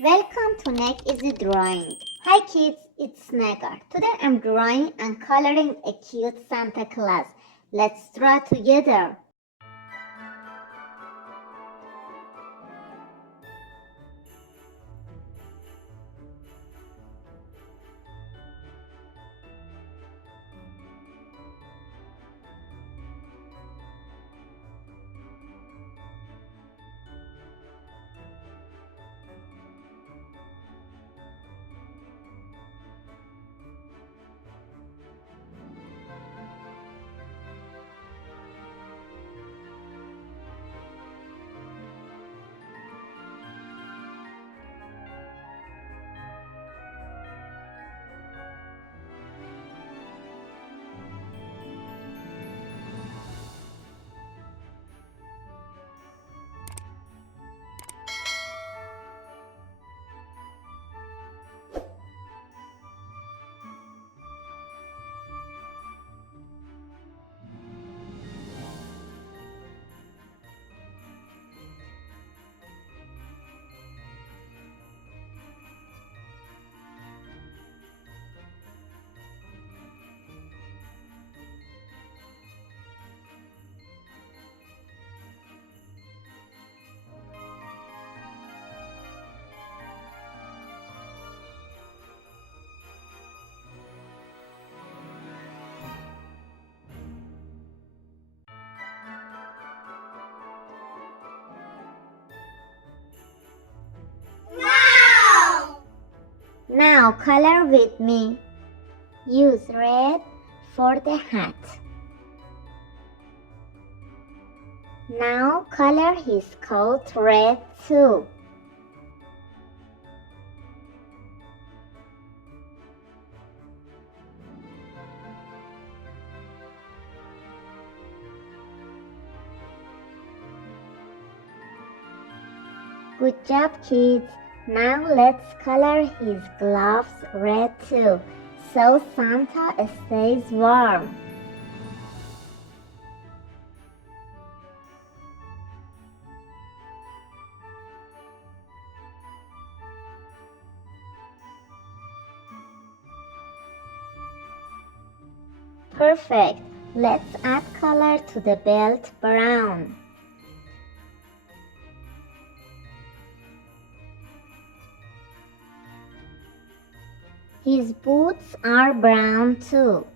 Welcome to NegEasyDrawing. Hi kids, it's Negar. Today I'm drawing and coloring a cute Santa Claus. Let's draw together. Now color with me. Use red for the hat. Now color his coat red too. Good job, kids. Now let's color his gloves red too, so Santa stays warm. Perfect. Let's add color to the belt brown. His boots are brown too.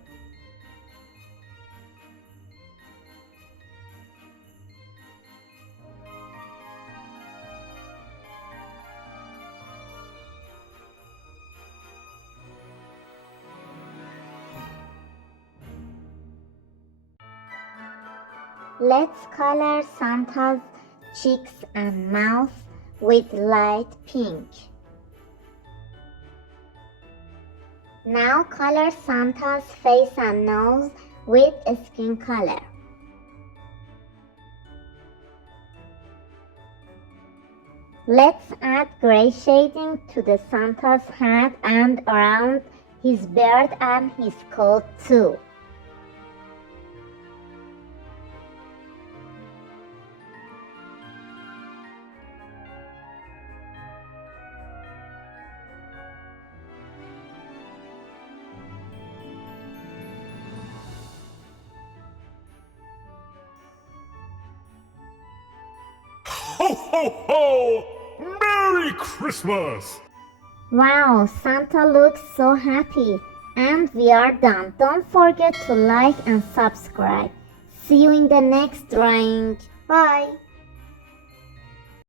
Let's color Santa's cheeks and mouth with light pink. Now color Santa's face and nose with skin color. Let's add gray shading to the Santa's hat and around his beard and his coat too. Ho, ho, ho! Merry Christmas! Wow, Santa looks so happy. And we are done. Don't forget to like and subscribe. See you in the next drawing. Bye.